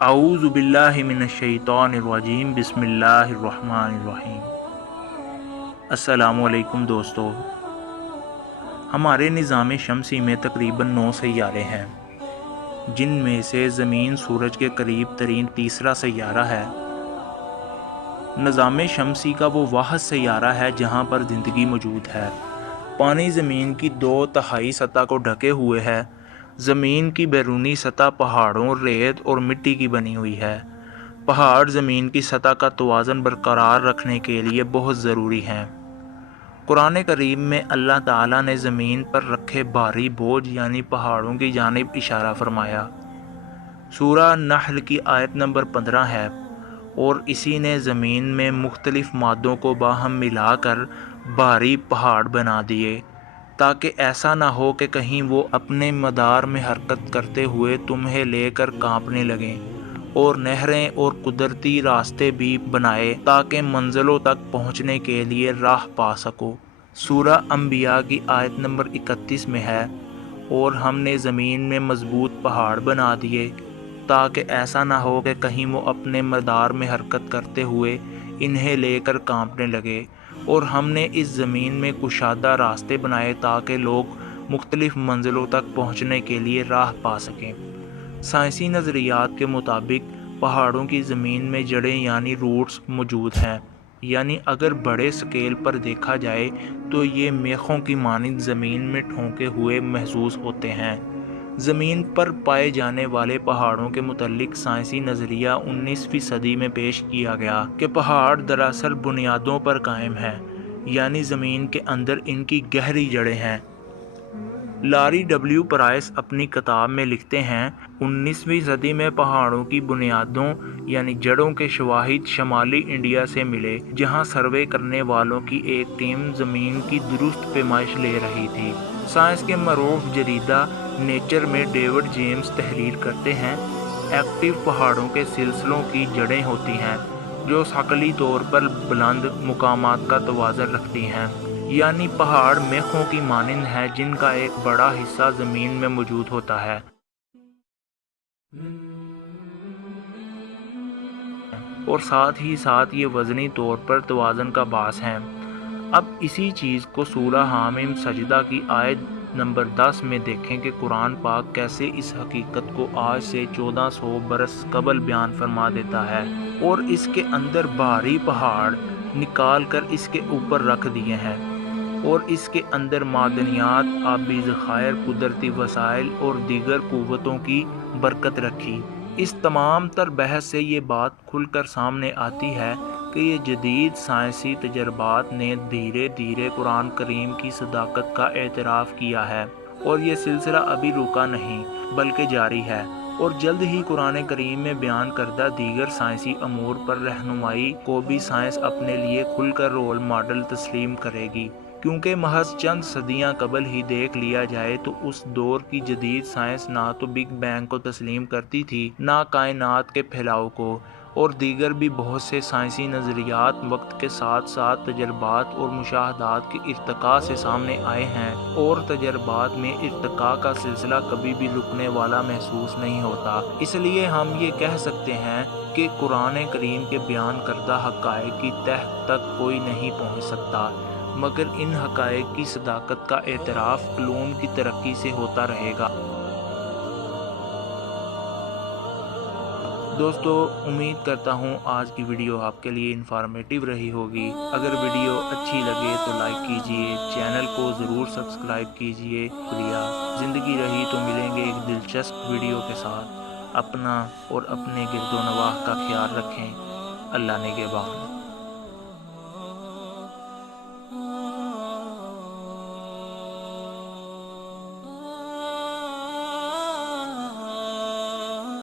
اعوذ باللہ من الشیطان الرجیم بسم اللہ الرحمن الرحیم۔ السلام علیکم دوستو، ہمارے نظام شمسی میں تقریباً 9 سیارے ہیں، جن میں سے زمین سورج کے قریب ترین تیسرا سیارہ ہے۔ نظام شمسی کا وہ واحد سیارہ ہے جہاں پر زندگی موجود ہے۔ پانی زمین کی 2/3 سطح کو ڈھکے ہوئے ہے۔ زمین کی بیرونی سطح پہاڑوں، ریت اور مٹی کی بنی ہوئی ہے۔ پہاڑ زمین کی سطح کا توازن برقرار رکھنے کے لیے بہت ضروری ہیں۔ قرآن کریم میں اللہ تعالیٰ نے زمین پر رکھے بھاری بوجھ یعنی پہاڑوں کی جانب اشارہ فرمایا۔ سورہ نحل کی آیت نمبر 15 ہے، اور اسی نے زمین میں مختلف مادوں کو باہم ملا کر بھاری پہاڑ بنا دیے، تاکہ ایسا نہ ہو کہ کہیں وہ اپنے مدار میں حرکت کرتے ہوئے تمہیں لے کر کانپنے لگیں، اور نہریں اور قدرتی راستے بھی بنائے تاکہ منزلوں تک پہنچنے کے لیے راہ پا سکو۔ سورہ انبیاء کی آیت نمبر 31 میں ہے، اور ہم نے زمین میں مضبوط پہاڑ بنا دیے تاکہ ایسا نہ ہو کہ کہیں وہ اپنے مدار میں حرکت کرتے ہوئے انہیں لے کر کانپنے لگے، اور ہم نے اس زمین میں کشادہ راستے بنائے تاکہ لوگ مختلف منزلوں تک پہنچنے کے لیے راہ پا سکیں۔ سائنسی نظریات کے مطابق پہاڑوں کی زمین میں جڑیں یعنی روٹس موجود ہیں، یعنی اگر بڑے سکیل پر دیکھا جائے تو یہ میخوں کی مانند زمین میں ٹھونکے ہوئے محسوس ہوتے ہیں۔ زمین پر پائے جانے والے پہاڑوں کے متعلق سائنسی نظریہ 19ویں صدی میں پیش کیا گیا کہ پہاڑ دراصل بنیادوں پر قائم ہیں، یعنی زمین کے اندر ان کی گہری جڑیں ہیں۔ لاری ڈبلیو پرائس اپنی کتاب میں لکھتے ہیں، 19ویں صدی میں پہاڑوں کی بنیادوں یعنی جڑوں کے شواہد شمالی انڈیا سے ملے، جہاں سروے کرنے والوں کی ایک ٹیم زمین کی درست پیمائش لے رہی تھی۔ سائنس کے معروف جریدہ نیچر میں ڈیوڈ جیمز تحریر کرتے ہیں، ایکٹیو پہاڑوں کے سلسلوں کی جڑیں ہوتی ہیں جو ثقلی طور پر بلند مقامات کا توازن رکھتی ہیں، یعنی پہاڑ میخوں کی مانند ہیں جن کا ایک بڑا حصہ زمین میں موجود ہوتا ہے، اور ساتھ ہی ساتھ یہ وزنی طور پر توازن کا باعث ہیں۔ اب اسی چیز کو سورہ حامیم سجدہ کی آیت نمبر 10 میں دیکھیں کہ قرآن پاک کیسے اس حقیقت کو آج سے 1400 برس قبل بیان فرما دیتا ہے، اور اس کے اندر بھاری پہاڑ نکال کر اس کے اوپر رکھ دیے ہیں، اور اس کے اندر معدنیات، آبی ذخائر، قدرتی وسائل اور دیگر قوتوں کی برکت رکھی۔ اس تمام تر بحث سے یہ بات کھل کر سامنے آتی ہے کہ یہ جدید سائنسی تجربات نے دھیرے دھیرے قرآن کریم کی صداقت کا اعتراف کیا ہے، اور یہ سلسلہ ابھی رکا نہیں بلکہ جاری ہے، اور جلد ہی قرآن کریم میں بیان کردہ دیگر سائنسی امور پر رہنمائی کو بھی سائنس اپنے لیے کھل کر رول ماڈل تسلیم کرے گی، کیونکہ محض چند صدیاں قبل ہی دیکھ لیا جائے تو اس دور کی جدید سائنس نہ تو بگ بینگ کو تسلیم کرتی تھی، نہ کائنات کے پھیلاؤ کو، اور دیگر بھی بہت سے سائنسی نظریات وقت کے ساتھ ساتھ تجربات اور مشاہدات کے ارتقاء سے سامنے آئے ہیں، اور تجربات میں ارتقاء کا سلسلہ کبھی بھی رکنے والا محسوس نہیں ہوتا۔ اس لیے ہم یہ کہہ سکتے ہیں کہ قرآن کریم کے بیان کردہ حقائق کی تہ تک کوئی نہیں پہنچ سکتا، مگر ان حقائق کی صداقت کا اعتراف علوم کی ترقی سے ہوتا رہے گا۔ دوستو، امید کرتا ہوں آج کی ویڈیو آپ کے لیے انفارمیٹیو رہی ہوگی۔ اگر ویڈیو اچھی لگے تو لائک کیجئے، چینل کو ضرور سبسکرائب کیجئے۔ شکریہ۔ زندگی رہی تو ملیں گے ایک دلچسپ ویڈیو کے ساتھ۔ اپنا اور اپنے گرد و نواح کا خیال رکھیں۔ اللہ نگہبان۔